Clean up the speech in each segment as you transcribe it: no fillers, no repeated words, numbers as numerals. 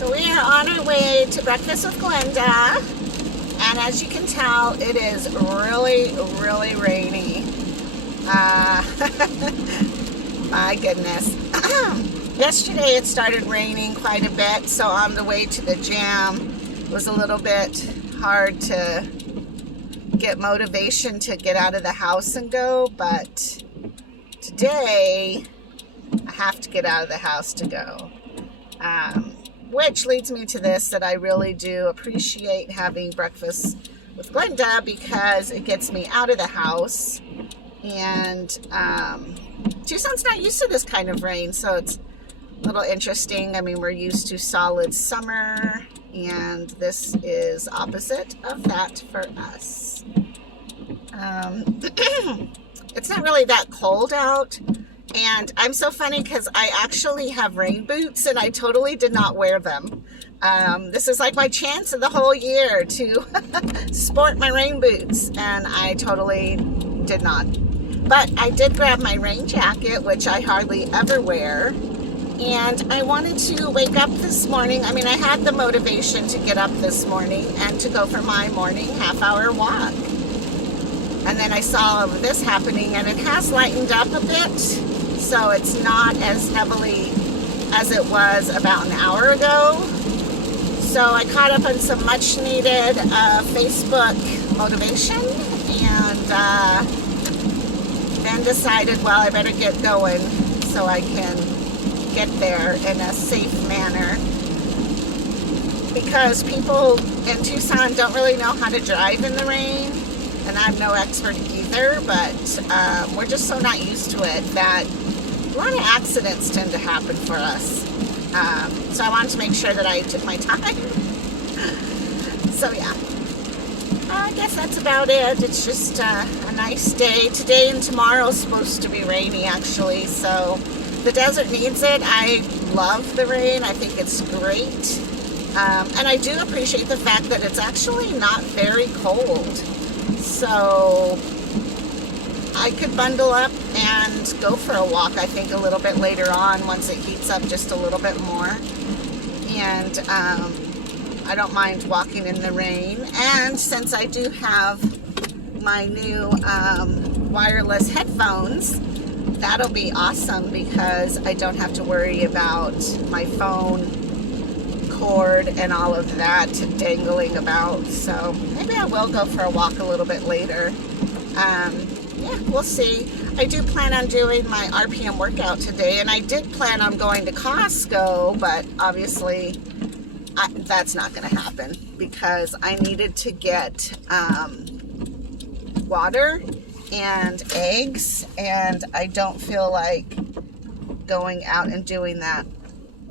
So we are on our way to breakfast with Glenda, and as you can tell, it is really, really rainy. My goodness. Yesterday it started raining quite a bit, so on the way to the gym, it was a little bit hard to get motivation to get out of the house and go, but today I have to get out of the house to go. Which leads me to this, that I really do appreciate having breakfast with Glenda because it gets me out of the house, and Tucson's not used to this kind of rain, so it's a little interesting. I mean, we're used to solid summer, and this is opposite of that for us. It's not really that cold out. And I'm so funny because I actually have rain boots and I totally did not wear them. This is like my chance of the whole year to sport my rain boots, and I totally did not. But I did grab my rain jacket, which I hardly ever wear. And I wanted to wake up this morning. I mean, I had the motivation to get up this morning and to go for my morning half-hour walk. And then I saw all of this happening, and it has lightened up a bit. So it's not as heavily as it was about an hour ago. So I caught up on some much needed Facebook motivation, and then decided, well, I better get going so I can get there in a safe manner. Because people in Tucson don't really know how to drive in the rain, and I'm no expert either, but we're just so not used to it that a lot of accidents tend to happen for us. So I wanted to make sure that I took my time. So yeah, I guess that's about it. It's just a nice day. Today and tomorrow is supposed to be rainy, actually, so the desert needs it. I love the rain. I think it's great. And I do appreciate the fact that it's actually not very cold. So I could bundle up and go for a walk, I think, a little bit later on once it heats up just a little bit more. And I don't mind walking in the rain. And since I do have my new wireless headphones, that'll be awesome because I don't have to worry about my phone cord and all of that dangling about. So maybe I will go for a walk a little bit later. Yeah, we'll see. I do plan on doing my RPM workout today, and I did plan on going to Costco, but obviously that's not going to happen because I needed to get water and eggs, and I don't feel like going out and doing that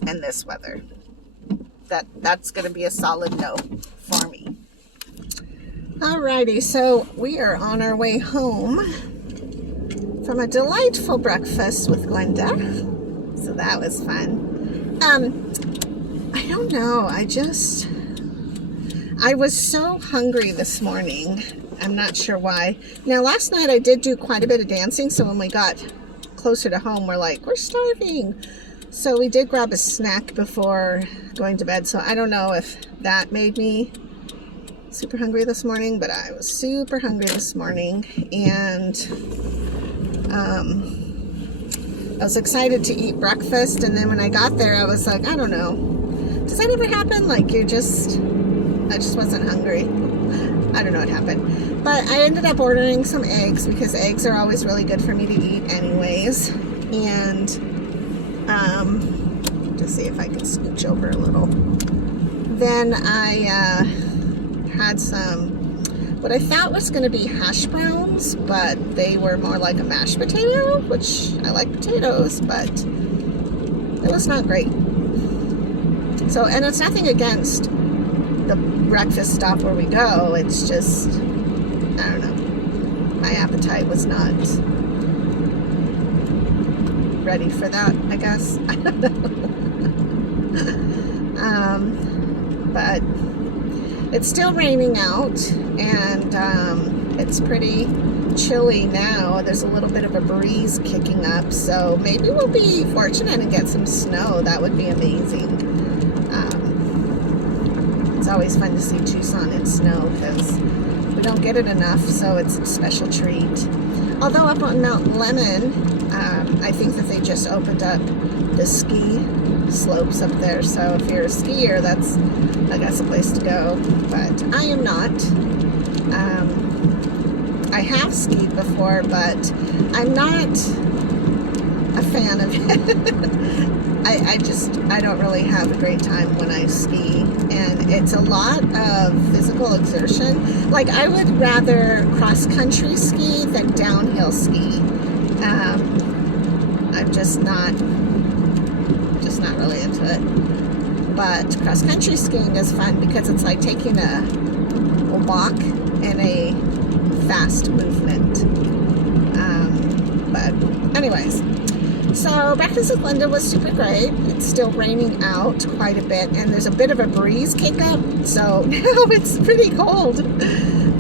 in this weather. That's going to be a solid no for me. Alrighty, so we are on our way home from a delightful breakfast with Glenda. So that was fun. I don't know, I was so hungry this morning. I'm not sure why. Now, last night I did do quite a bit of dancing, so when we got closer to home, we're like, we're starving. So we did grab a snack before going to bed, so I don't know if that made me super hungry this morning, but I was super hungry this morning, and I was excited to eat breakfast, and then when I got there, I was like, I don't know, does that ever happen? Like I just wasn't hungry. I don't know what happened, but I ended up ordering some eggs because eggs are always really good for me to eat anyways, and just see if I can scooch over a little. Then I had some, what I thought was going to be hash browns, but they were more like a mashed potato, which I like potatoes, but it was not great. So, and it's nothing against the breakfast stop where we go, it's just, I don't know, my appetite was not ready for that, I guess. I don't know. But it's still raining out, and it's pretty chilly now. There's a little bit of a breeze kicking up, so maybe we'll be fortunate and get some snow. That would be amazing. always fun to see Tucson in snow because we don't get it enough, so it's a special treat. Although up on Mount Lemmon, I think that they just opened up the ski slopes up there, so if you're a skier, that's, I guess, a place to go, but I am not. I have skied before, but I'm not a fan of it. I don't really have a great time when I ski, and it's a lot of physical exertion. Like, I would rather cross-country ski than downhill ski. I'm just not really into it. But cross-country skiing is fun because it's like taking a walk in a fast movement. But anyways, so back to Linda was super great. It's still raining out quite a bit, and there's a bit of a breeze kick up, so now it's pretty cold.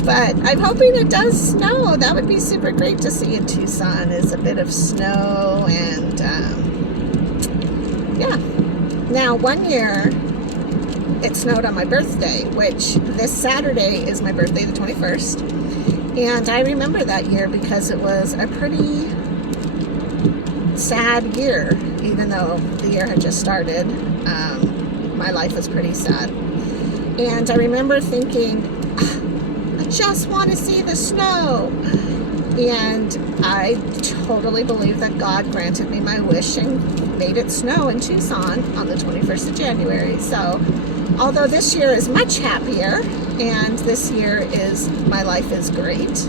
But I'm hoping it does snow. That would be super great to see in Tucson, is a bit of snow. And yeah. Now, one year it snowed on my birthday, which this Saturday is my birthday, the 21st. And I remember that year because it was a pretty sad year, even though the year had just started. My life was pretty sad. And I remember thinking, I just want to see the snow. And I totally believe that God granted me my wish and made it snow in Tucson on the 21st of January. So, although this year is much happier, and this year is, my life is great,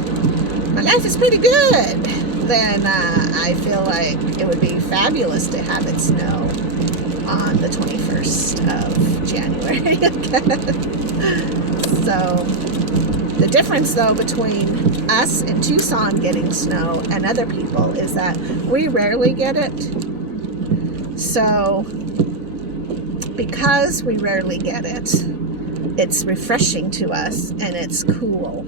my life is pretty good, then I feel like it would be fabulous to have it snow on the 21st of January again. So, the difference, though, between us in Tucson getting snow and other people is that we rarely get it. So, because we rarely get it, it's refreshing to us and it's cool.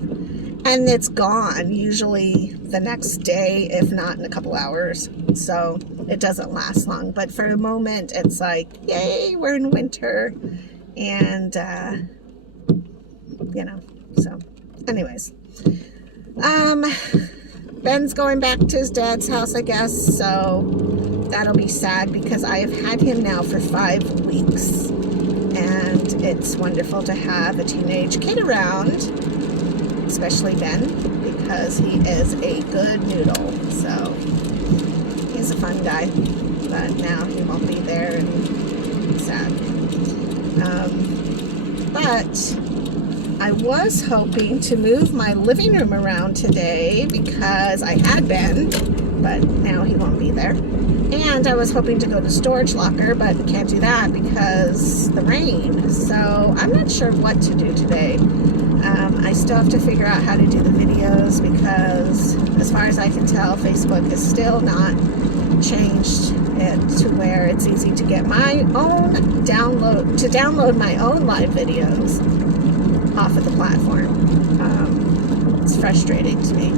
And it's gone usually the next day, if not in a couple hours. So, it doesn't last long. But for a moment, it's like, yay, we're in winter. And, you know, so... Anyways, Ben's going back to his dad's house, I guess, so that'll be sad because I have had him now for 5 weeks, and it's wonderful to have a teenage kid around, especially Ben, because he is a good noodle. So he's a fun guy, but now he won't be there, and it's sad. But I was hoping to move my living room around today because I had been, but now he won't be there. And I was hoping to go to storage locker, but can't do that because the rain. So I'm not sure what to do today. I still have to figure out how to do the videos because, as far as I can tell, Facebook is still not changed it to where it's easy to get my own download my own live videos off of the platform. It's frustrating to me,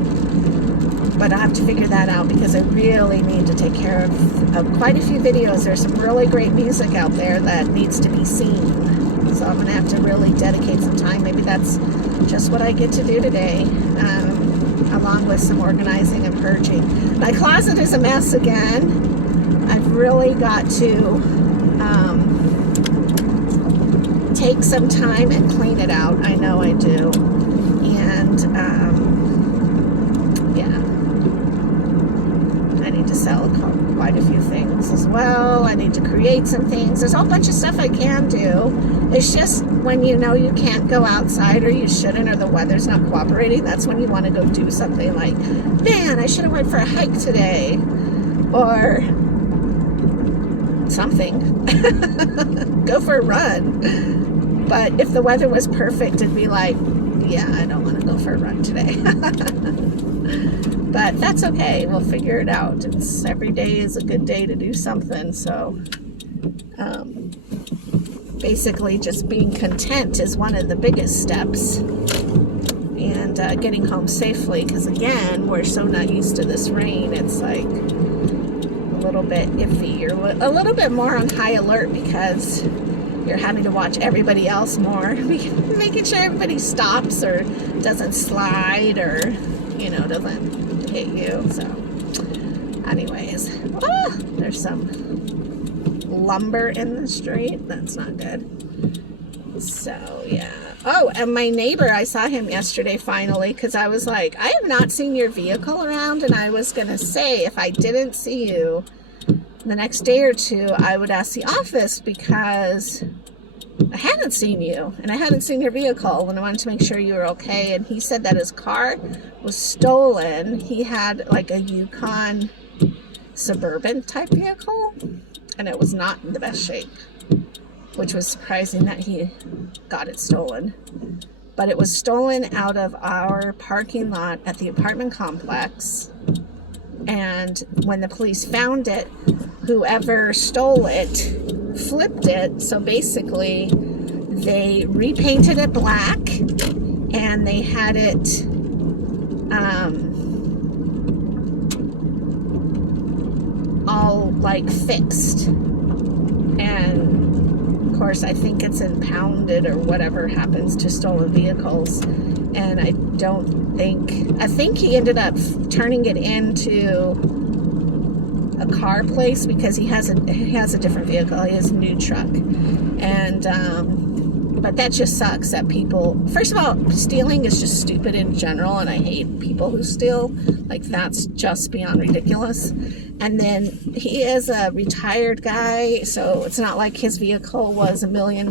but I have to figure that out because I really need to take care of quite a few videos. There's some really great music out there that needs to be seen, so I'm gonna have to really dedicate some time. Maybe that's just what I get to do today, along with some organizing and purging. My closet is a mess again. I've really got to take some time and clean it out. I know I do. And yeah, I need to sell quite a few things as well. I need to create some things. There's a whole bunch of stuff I can do. It's just when you know you can't go outside, or you shouldn't, or the weather's not cooperating, that's when you want to go do something like, man, I should have went for a hike today, or something. Go for a run. But if the weather was perfect, it'd be like, yeah, I don't want to go for a run today. But that's okay. We'll figure it out. Every day is a good day to do something. So basically just being content is one of the biggest steps. And getting home safely, because again, we're so not used to this rain. It's like a little bit iffy. You're a little bit more on high alert because you're having to watch everybody else more, making sure everybody stops or doesn't slide or, you know, doesn't hit you. So anyways, there's some lumber in the street. That's not good. So yeah. Oh, and my neighbor, I saw him yesterday finally, because I was like, I have not seen your vehicle around, and I was going to say, if I didn't see you the next day or two, I would ask the office, because I hadn't seen you, and I hadn't seen your vehicle, and I wanted to make sure you were okay. And he said that his car was stolen. He had like a Yukon Suburban type vehicle, and it was not in the best shape, which was surprising that he got it stolen. But it was stolen out of our parking lot at the apartment complex. And when the police found it, whoever stole it flipped it. So basically, they repainted it black, and they had it all like fixed. And of course, I think it's impounded or whatever happens to stolen vehicles. And I think he ended up turning it into a car place, because he has a different vehicle. He has a new truck. And but that just sucks that people, first of all, stealing is just stupid in general, and I hate people who steal. Like, that's just beyond ridiculous. And then he is a retired guy, so it's not like his vehicle was $1 million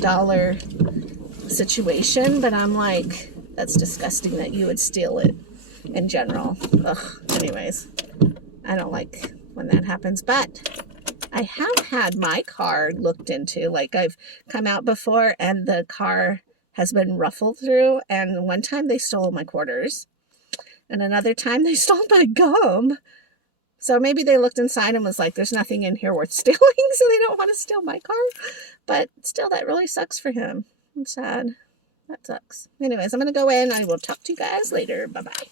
situation, but I'm like, that's disgusting that you would steal it in general. Ugh. Anyways, I don't like when that happens, but I have had my car looked into. Like, I've come out before and the car has been ruffled through, and one time they stole my quarters, and another time they stole my gum. So maybe they looked inside and was like, there's nothing in here worth stealing, so they don't want to steal my car. But still, that really sucks for him. I'm sad. That sucks. Anyways, I'm going to go in. I will talk to you guys later. Bye-bye.